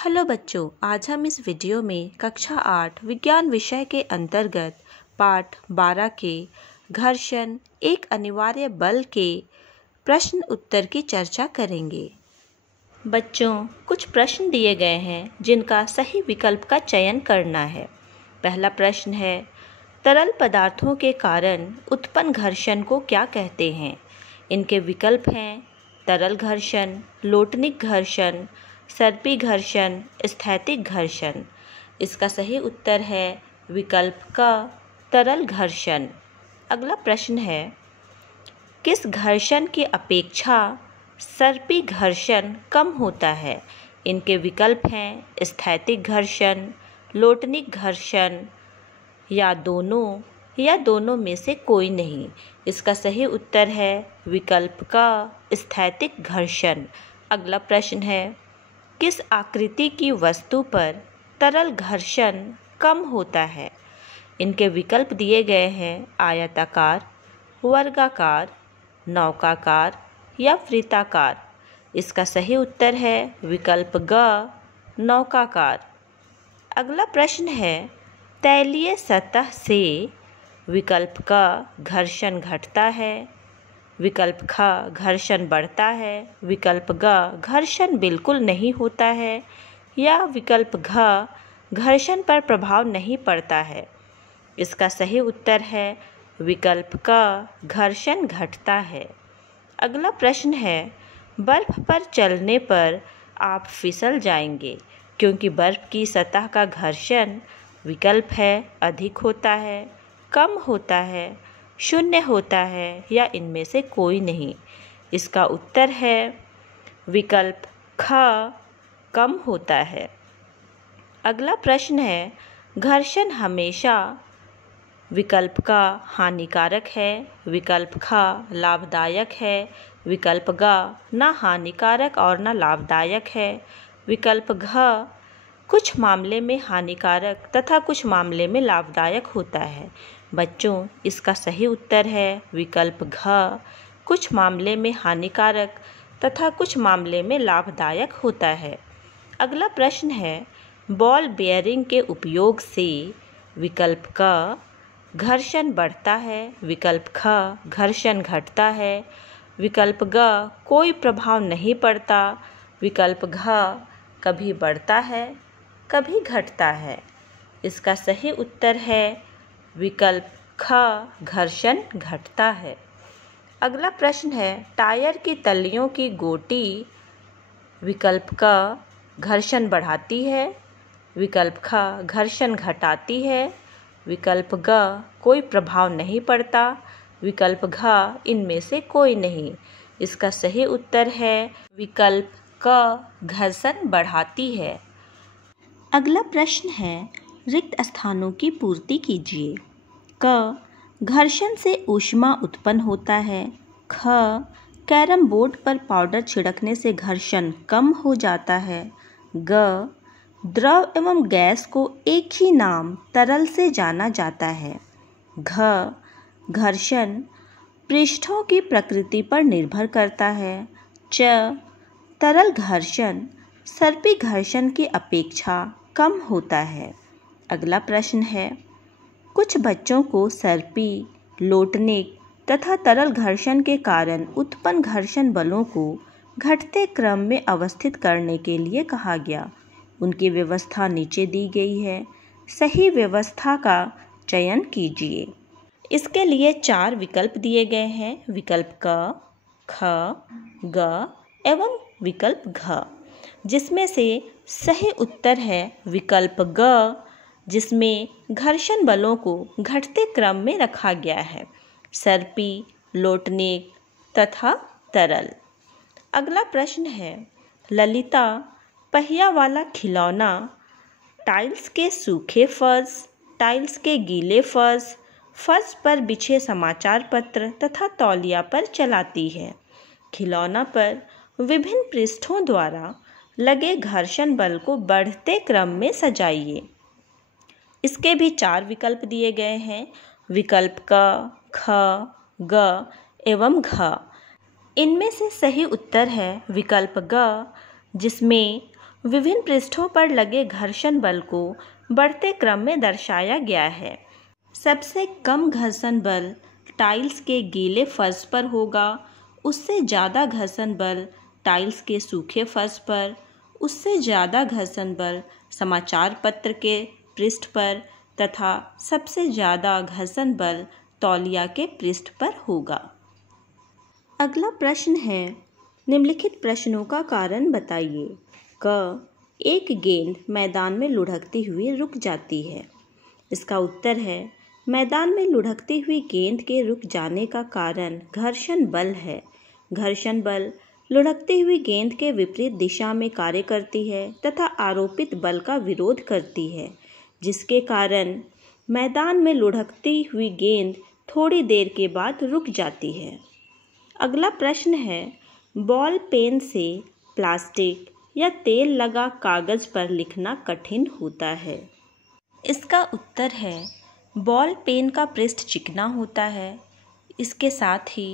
Hello बच्चों, आज हम इस वीडियो में कक्षा 8 विज्ञान विषय के अंतर्गत पाठ 12 के घर्षण एक अनिवार्य बल के प्रश्न उत्तर की चर्चा करेंगे। बच्चों, कुछ प्रश्न दिए गए हैं जिनका सही विकल्प का चयन करना है। पहला प्रश्न है, तरल पदार्थों के कारण उत्पन्न घर्षण को क्या कहते हैं? इनके विकल्प हैं तरल घर्षण, लोटनिक घर्षण, सर्पी घर्षण, स्थैतिक घर्षण। इसका सही उत्तर है विकल्प का तरल घर्षण। अगला प्रश्न है, किस घर्षण की अपेक्षा सर्पी घर्षण कम होता है? इनके विकल्प हैं स्थैतिक घर्षण, लोटनिक घर्षण या दोनों में से कोई नहीं। इसका सही उत्तर है विकल्प का स्थैतिक घर्षण। अगला प्रश्न है, किस आकृति की वस्तु पर तरल घर्षण कम होता है? इनके विकल्प दिए गए हैं आयताकार, वर्गाकार, नौकाकार या वृत्ताकार। इसका सही उत्तर है विकल्प ग, नौकाकार। अगला प्रश्न है, तैलीय सतह से विकल्प का घर्षण घटता है, विकल्प ख घर्षण बढ़ता है, विकल्प ग घर्षण बिल्कुल नहीं होता है या विकल्प घ घर्षण पर प्रभाव नहीं पड़ता है। इसका सही उत्तर है विकल्प क घर्षण घटता है। अगला प्रश्न है, बर्फ पर चलने पर आप फिसल जाएंगे क्योंकि बर्फ की सतह का घर्षण विकल्प है अधिक होता है, कम होता है, शून्य होता है या इनमें से कोई नहीं। इसका उत्तर है विकल्प ख, कम होता है। अगला प्रश्न है, घर्षण हमेशा विकल्प का हानिकारक है, विकल्प ख लाभदायक है, विकल्प ग ना हानिकारक और ना लाभदायक है, विकल्प घ कुछ मामले में हानिकारक तथा कुछ मामले में लाभदायक होता है। बच्चों, इसका सही उत्तर है विकल्प घ, कुछ मामले में हानिकारक तथा कुछ मामले में लाभदायक होता है। अगला प्रश्न है, बॉल बेयरिंग के उपयोग से विकल्प क घर्षण बढ़ता है, विकल्प ख घर्षण घटता है, विकल्प ग कोई प्रभाव नहीं पड़ता, विकल्प घ कभी बढ़ता है कभी घटता है। इसका सही उत्तर है विकल्प ख, घर्षण घटता है। अगला प्रश्न है, टायर की तलियों की गोटी विकल्प क घर्षण बढ़ाती है, विकल्प ख घर्षण घटाती है, विकल्प ग कोई प्रभाव नहीं पड़ता, विकल्प घ इनमें से कोई नहीं। इसका सही उत्तर है विकल्प क, घर्षण बढ़ाती है। अगला प्रश्न है, रिक्त स्थानों की पूर्ति कीजिए। क घर्षण से ऊष्मा उत्पन्न होता है, ख कैरम बोर्ड पर पाउडर छिड़कने से घर्षण कम हो जाता है, ग द्रव एवं गैस को एक ही नाम तरल से जाना जाता है, घ घर्षण पृष्ठों की प्रकृति पर निर्भर करता है, च तरल घर्षण सर्पी घर्षण की अपेक्षा कम होता है। अगला प्रश्न है, कुछ बच्चों को सर्पी, लोटनिक तथा तरल घर्षण के कारण उत्पन्न घर्षण बलों को घटते क्रम में अवस्थित करने के लिए कहा गया। उनकी व्यवस्था नीचे दी गई है। सही व्यवस्था का चयन कीजिए। इसके लिए 4 विकल्प दिए गए हैं, विकल्प क, ख, ग एवं विकल्प घ, जिसमें से सही उत्तर है विकल्प ग, जिसमें घर्षण बलों को घटते क्रम में रखा गया है, सर्पी, लोटनिक तथा तरल। अगला प्रश्न है, ललिता पहिया वाला खिलौना टाइल्स के सूखे फर्श, टाइल्स के गीले फर्श, फर्श पर बिछे समाचार पत्र तथा तौलिया पर चलाती है। खिलौना पर विभिन्न पृष्ठों द्वारा लगे घर्षण बल को बढ़ते क्रम में सजाइए। इसके भी 4 विकल्प दिए गए हैं, विकल्प क, ख, ग एवं घ। इनमें से सही उत्तर है विकल्प ग, जिसमें विभिन्न पृष्ठों पर लगे घर्षण बल को बढ़ते क्रम में दर्शाया गया है। सबसे कम घर्षण बल टाइल्स के गीले फर्श पर होगा, उससे ज़्यादा घर्षण बल टाइल्स के सूखे फर्श पर, उससे ज़्यादा घर्षण बल समाचार पत्र के पृष्ठ पर तथा सबसे ज़्यादा घर्षण बल तौलिया के पृष्ठ पर होगा। अगला प्रश्न है, निम्नलिखित प्रश्नों का कारण बताइए। क, एक गेंद मैदान में लुढ़कती हुई रुक जाती है। इसका उत्तर है, मैदान में लुढ़कती हुई गेंद के रुक जाने का कारण घर्षण बल है। घर्षण बल लुढ़कती हुई गेंद के विपरीत दिशा में कार्य करती है तथा आरोपित बल का विरोध करती है, जिसके कारण मैदान में लुढ़कती हुई गेंद थोड़ी देर के बाद रुक जाती है। अगला प्रश्न है, बॉल पेन से प्लास्टिक या तेल लगा कागज पर लिखना कठिन होता है। इसका उत्तर है, बॉल पेन का पृष्ठ चिकना होता है। इसके साथ ही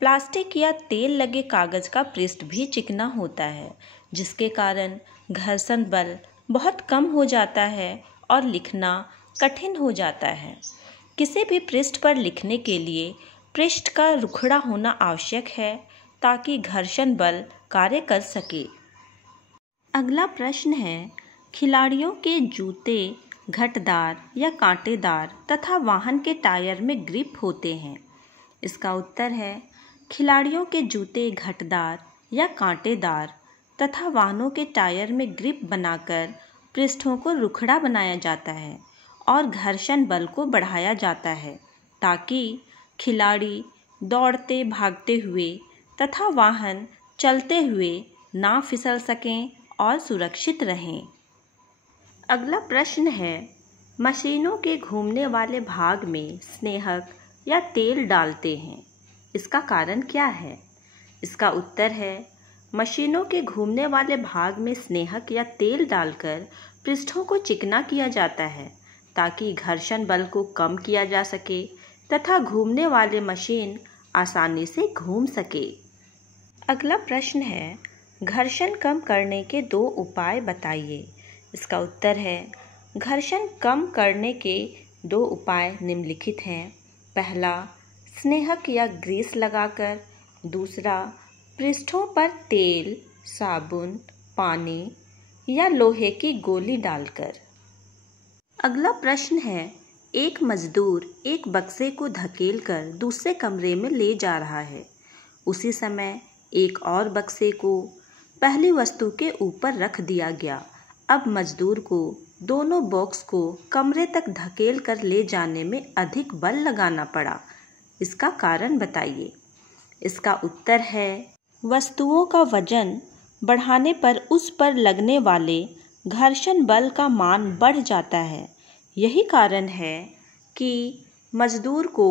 प्लास्टिक या तेल लगे कागज का पृष्ठ भी चिकना होता है, जिसके कारण घर्षण बल बहुत कम हो जाता है और लिखना कठिन हो जाता है। किसी भी पृष्ठ पर लिखने के लिए पृष्ठ का रुखड़ा होना आवश्यक है ताकि घर्षण बल कार्य कर सके। अगला प्रश्न है, खिलाड़ियों के जूते घटदार या कांटेदार तथा वाहन के टायर में ग्रिप होते हैं। इसका उत्तर है, खिलाड़ियों के जूते घटदार या कांटेदार तथा वाहनों के टायर में ग्रिप बनाकर पृष्ठों को रुखड़ा बनाया जाता है और घर्षण बल को बढ़ाया जाता है ताकि खिलाड़ी दौड़ते भागते हुए तथा वाहन चलते हुए ना फिसल सकें और सुरक्षित रहें। अगला प्रश्न है, मशीनों के घूमने वाले भाग में स्नेहक या तेल डालते हैं। इसका कारण क्या है? इसका उत्तर है, मशीनों के घूमने वाले भाग में स्नेहक या तेल डालकर पृष्ठों को चिकना किया जाता है ताकि घर्षण बल को कम किया जा सके तथा घूमने वाले मशीन आसानी से घूम सके। अगला प्रश्न है, घर्षण कम करने के 2 उपाय बताइए। इसका उत्तर है, घर्षण कम करने के 2 उपाय निम्नलिखित हैं। पहला, स्नेहक या ग्रीस लगाकर। दूसरा, पृष्ठों पर तेल, साबुन, पानी या लोहे की गोली डालकर। अगला प्रश्न है, एक मजदूर एक बक्से को धकेलकर दूसरे कमरे में ले जा रहा है। उसी समय एक और बक्से को पहली वस्तु के ऊपर रख दिया गया। अब मजदूर को दोनों बॉक्स को कमरे तक धकेल कर ले जाने में अधिक बल लगाना पड़ा। इसका कारण बताइए। इसका उत्तर है, वस्तुओं का वजन बढ़ाने पर उस पर लगने वाले घर्षण बल का मान बढ़ जाता है। यही कारण है कि मजदूर को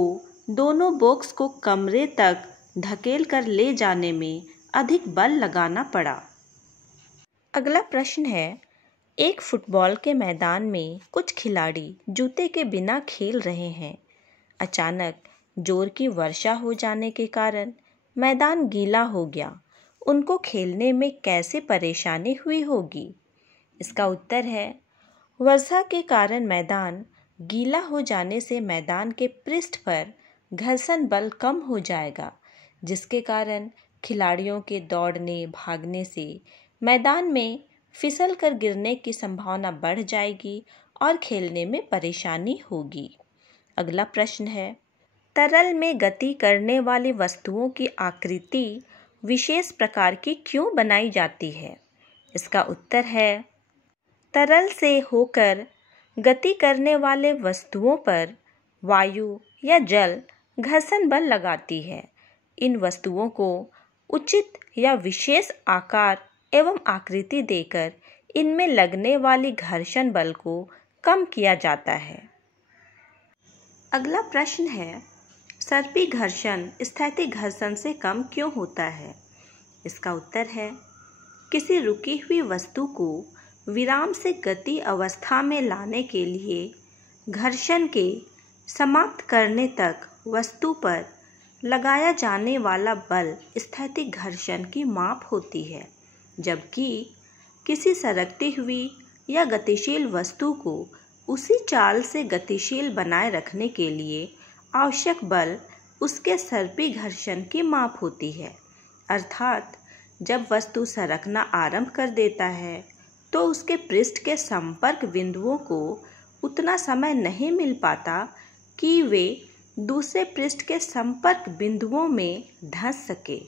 दोनों बॉक्स को कमरे तक धकेल कर ले जाने में अधिक बल लगाना पड़ा। अगला प्रश्न है, एक फुटबॉल के मैदान में कुछ खिलाड़ी जूते के बिना खेल रहे हैं। अचानक जोर की वर्षा हो जाने के कारण मैदान गीला हो गया। उनको खेलने में कैसे परेशानी हुई होगी? इसका उत्तर है, वर्षा के कारण मैदान गीला हो जाने से मैदान के पृष्ठ पर घर्षण बल कम हो जाएगा, जिसके कारण खिलाड़ियों के दौड़ने भागने से मैदान में फिसल कर गिरने की संभावना बढ़ जाएगी और खेलने में परेशानी होगी। अगला प्रश्न है, तरल में गति करने वाली वस्तुओं की आकृति विशेष प्रकार की क्यों बनाई जाती है? इसका उत्तर है, तरल से होकर गति करने वाले वस्तुओं पर वायु या जल घर्षण बल लगाती है। इन वस्तुओं को उचित या विशेष आकार एवं आकृति देकर इनमें लगने वाली घर्षण बल को कम किया जाता है। अगला प्रश्न है, सर्पी घर्षण स्थैतिक घर्षण से कम क्यों होता है? इसका उत्तर है, किसी रुकी हुई वस्तु को विराम से गति अवस्था में लाने के लिए घर्षण के समाप्त करने तक वस्तु पर लगाया जाने वाला बल स्थैतिक घर्षण की माप होती है, जबकि किसी सरकती हुई या गतिशील वस्तु को उसी चाल से गतिशील बनाए रखने के लिए आवश्यक बल उसके सर्पी घर्षण की माप होती है। अर्थात जब वस्तु सरकना आरंभ कर देता है तो उसके पृष्ठ के संपर्क बिंदुओं को उतना समय नहीं मिल पाता कि वे दूसरे पृष्ठ के संपर्क बिंदुओं में धंस सके।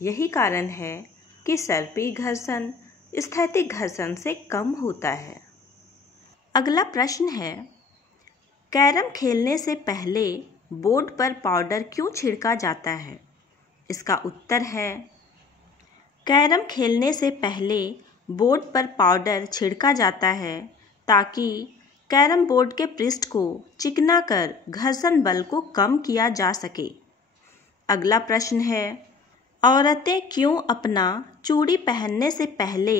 यही कारण है कि सर्पी घर्षण स्थैतिक घर्षण से कम होता है। अगला प्रश्न है, कैरम खेलने से पहले बोर्ड पर पाउडर क्यों छिड़का जाता है? इसका उत्तर है, कैरम खेलने से पहले बोर्ड पर पाउडर छिड़का जाता है ताकि कैरम बोर्ड के पृष्ठ को चिकना कर घर्षण बल को कम किया जा सके। अगला प्रश्न है, औरतें क्यों अपना चूड़ी पहनने से पहले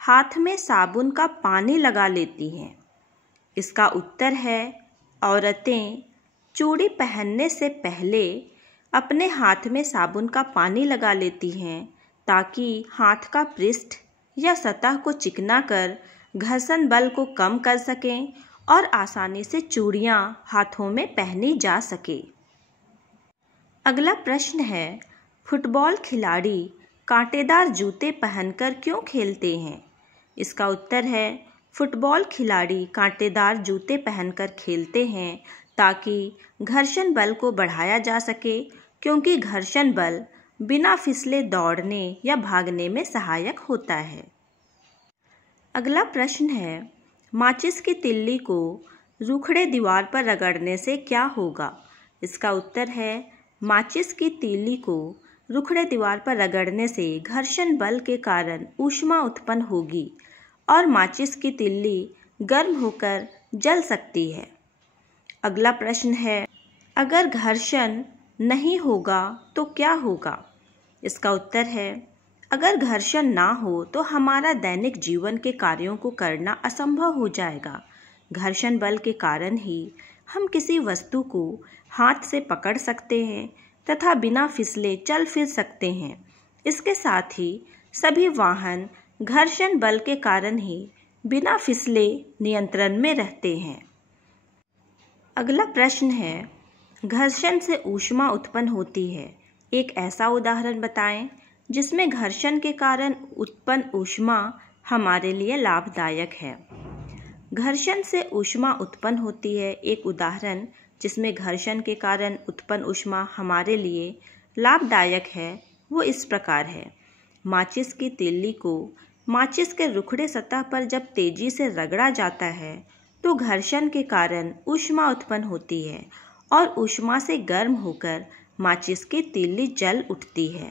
हाथ में साबुन का पानी लगा लेती हैं? इसका उत्तर है, औरतें चूड़ी पहनने से पहले अपने हाथ में साबुन का पानी लगा लेती हैं ताकि हाथ का पृष्ठ या सतह को चिकना कर घर्षण बल को कम कर सकें और आसानी से चूड़ियाँ हाथों में पहनी जा सके। अगला प्रश्न है, फुटबॉल खिलाड़ी कांटेदार जूते पहनकर क्यों खेलते हैं? इसका उत्तर है, फुटबॉल खिलाड़ी कांटेदार जूते पहनकर खेलते हैं ताकि घर्षण बल को बढ़ाया जा सके, क्योंकि घर्षण बल बिना फिसले दौड़ने या भागने में सहायक होता है। अगला प्रश्न है, माचिस की तिल्ली को रूखड़े दीवार पर रगड़ने से क्या होगा? इसका उत्तर है, माचिस की तीली को रूखड़े दीवार पर रगड़ने से घर्षण बल के कारण ऊष्मा उत्पन्न होगी और माचिस की तिल्ली गर्म होकर जल सकती है। अगला प्रश्न है, अगर घर्षण नहीं होगा तो क्या होगा? इसका उत्तर है, अगर घर्षण ना हो तो हमारा दैनिक जीवन के कार्यों को करना असंभव हो जाएगा। घर्षण बल के कारण ही हम किसी वस्तु को हाथ से पकड़ सकते हैं तथा बिना फिसले चल फिर सकते हैं। इसके साथ ही सभी वाहन घर्षण बल के कारण ही बिना फिसले नियंत्रण में रहते हैं। अगला प्रश्न है, घर्षण से ऊष्मा उत्पन्न होती है। एक ऐसा उदाहरण बताएं जिसमें घर्षण के कारण उत्पन्न ऊष्मा हमारे लिए लाभदायक है। घर्षण से ऊष्मा उत्पन्न होती है। एक उदाहरण जिसमें घर्षण के कारण उत्पन्न ऊष्मा हमारे लिए लाभदायक है वो इस प्रकार है, माचिस की तीली को माचिस के रुखड़े सतह पर जब तेजी से रगड़ा जाता है तो घर्षण के कारण ऊष्मा उत्पन्न होती है और ऊष्मा से गर्म होकर माचिस की तीली जल उठती है।